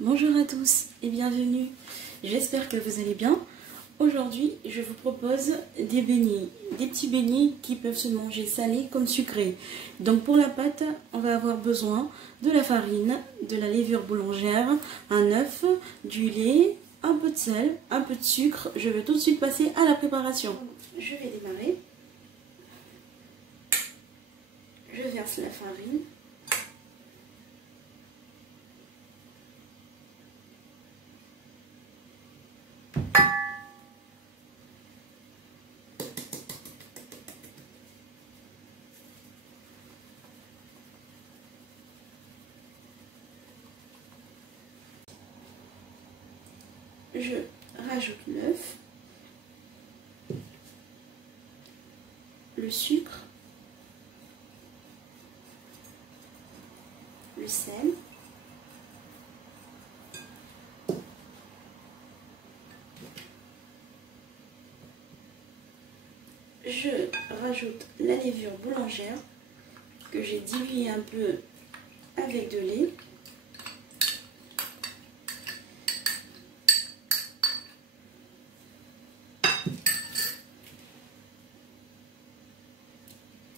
Bonjour à tous et bienvenue, j'espère que vous allez bien. Aujourd'hui je vous propose des beignets, des petits beignets qui peuvent se manger salés comme sucrés. Donc pour la pâte, on va avoir besoin de la farine, de la levure boulangère, un œuf, du lait, un peu de sel, un peu de sucre. Je vais tout de suite passer à la préparation. Je vais démarrer. Je verse la farine. Je rajoute l'œuf, le sucre, le sel, je rajoute la levure boulangère que j'ai diluée un peu avec de lait.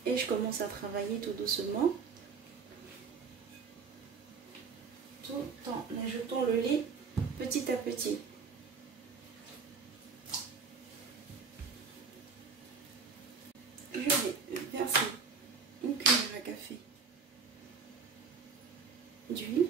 Et je commence à travailler tout doucement, tout en ajoutant le lait petit à petit. Je vais verser une cuillère à café d'huile.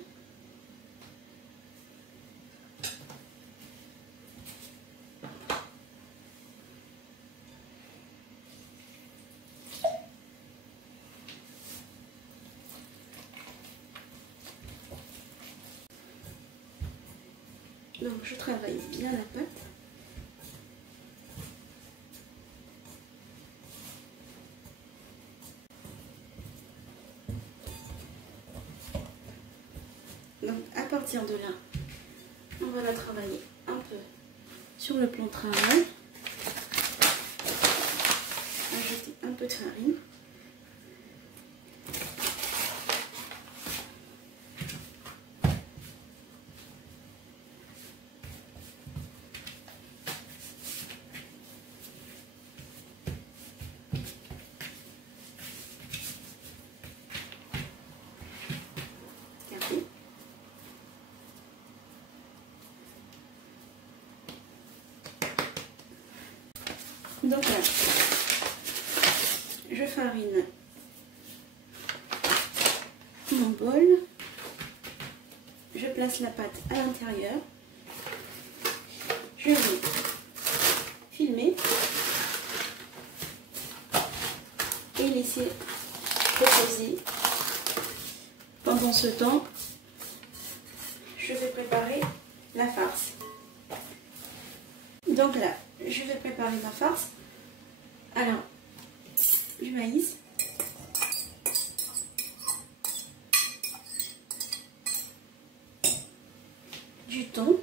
Donc je travaille bien la pâte. Donc à partir de là, on va la travailler un peu sur le plan de travail. Ajouter un peu de farine. Donc là, je farine mon bol, je place la pâte à l'intérieur, je vais filmer et laisser reposer. Pendant ce temps, je vais préparer la farce. Donc là, je vais préparer ma farce. Alors, du maïs, du thon,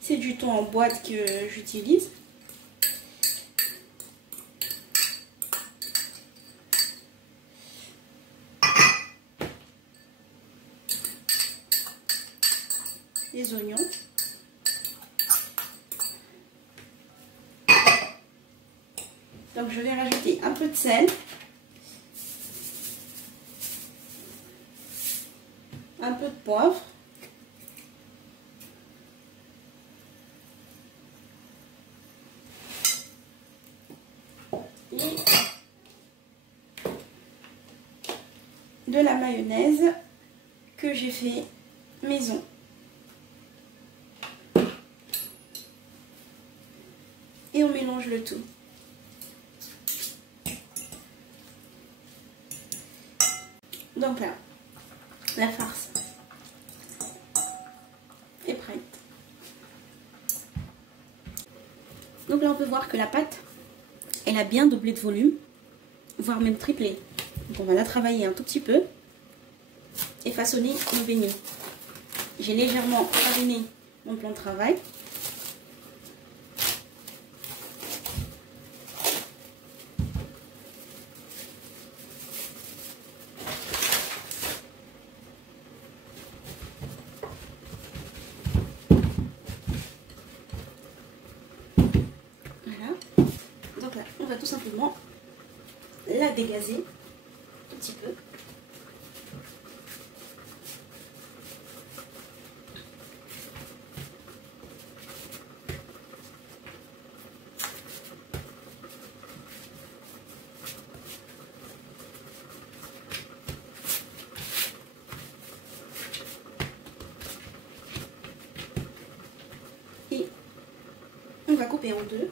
c'est du thon en boîte que j'utilise. Les oignons. Donc je vais rajouter un peu de sel, un peu de poivre, et de la mayonnaise que j'ai fait maison. Et on mélange le tout. Donc là, la farce est prête. Donc là, on peut voir que la pâte, elle a bien doublé de volume, voire même triplé. Donc on va la travailler un tout petit peu et façonner nos beignets. J'ai légèrement fariné mon plan de travail. simplement la dégazer un petit peu. Et on va couper en deux.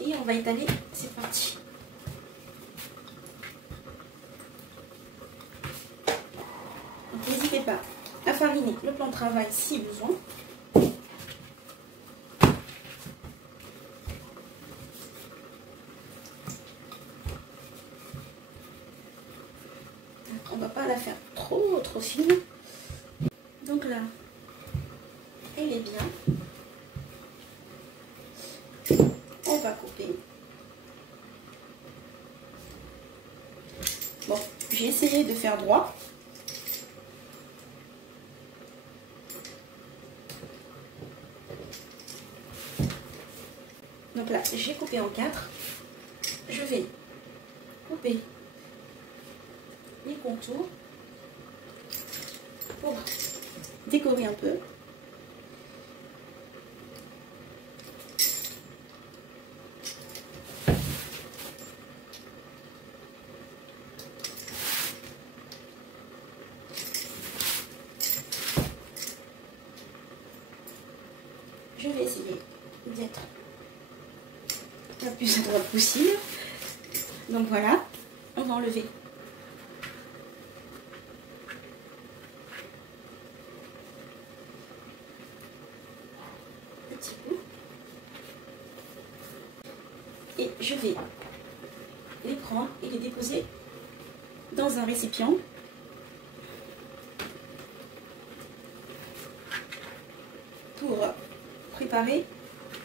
Et on va étaler, c'est parti. Donc n'hésitez pas à fariner le plan de travail si besoin. On ne va pas la faire trop fine. Donc là, elle est bien. On va couper. Bon, j'ai essayé de faire droit. Donc là, j'ai coupé en 4. Je vais couper les contours pour décorer un peu. Je vais essayer d'être la plus à droite possible. Donc voilà, on va enlever le petit bout. Et je vais les prendre et les déposer dans un récipient. Pour préparer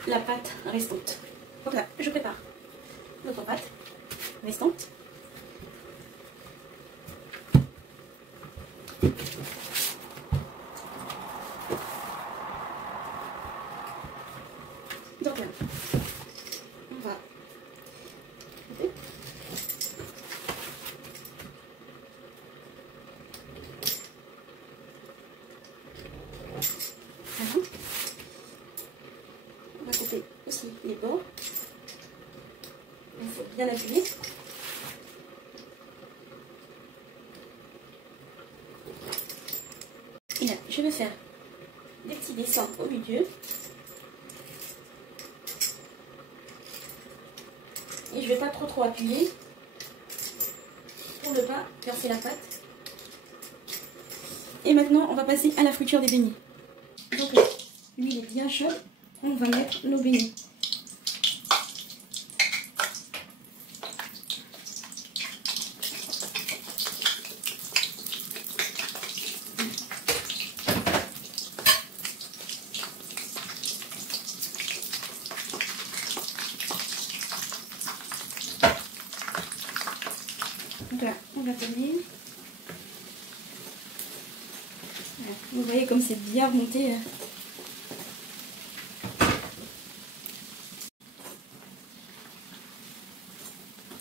la pâte restante. Donc là, je prépare notre pâte restante. Donc là, on va couper. Voilà. On va couper aussi les bords. Il faut bien appuyer. Et là, je vais faire des petits dessins au milieu. Et je ne vais pas trop appuyer pour ne pas percer la pâte. Et maintenant, on va passer à la friture des beignets. Donc là, l'huile est bien chaude. On va mettre nos beignets. Donc là, on va tourner. Voilà. Vous voyez comme c'est bien remonté.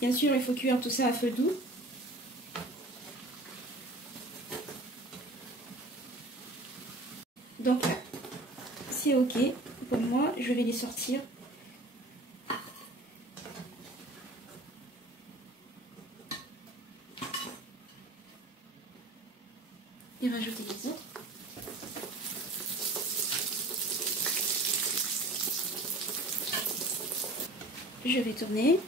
Bien sûr, il faut cuire tout ça à feu doux. Donc là, c'est ok. Pour moi, je vais les sortir. Et rajouter les autres. Je vais tourner.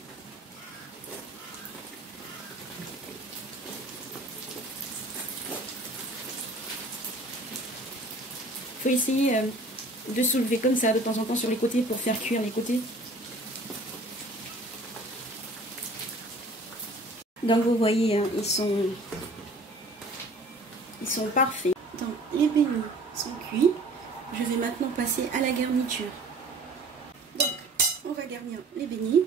Il faut essayer de soulever comme ça de temps en temps sur les côtés pour faire cuire les côtés. Donc vous voyez, hein, ils sont parfaits. Donc les beignets sont cuits. Je vais maintenant passer à la garniture. Donc on va garnir les beignets.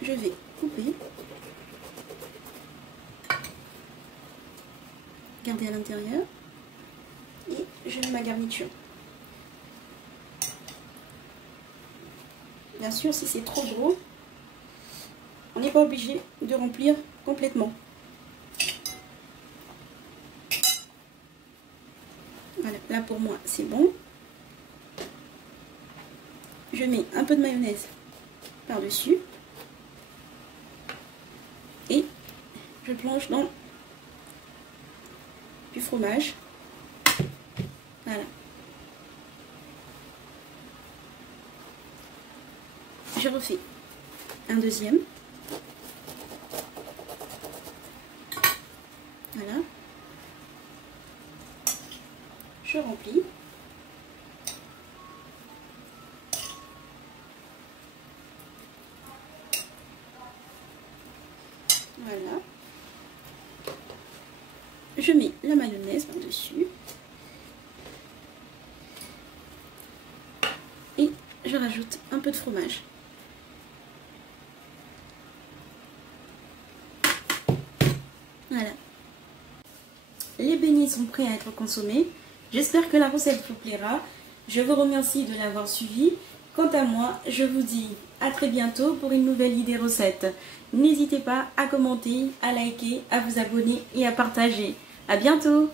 Je vais couper. Garder à l'intérieur. je mets ma garniture. Bien sûr, si c'est trop gros, on n'est pas obligé de remplir complètement. Voilà, là pour moi c'est bon. Je mets un peu de mayonnaise par-dessus. Et je plonge dans du fromage. Voilà. Je refais un deuxième. Voilà. Je remplis. Voilà. Je mets la mayonnaise par-dessus. Et je rajoute un peu de fromage. Voilà. Les beignets sont prêts à être consommés. J'espère que la recette vous plaira. Je vous remercie de l'avoir suivi. Quant à moi, je vous dis à très bientôt pour une nouvelle idée recette. N'hésitez pas à commenter, à liker, à vous abonner et à partager. À bientôt!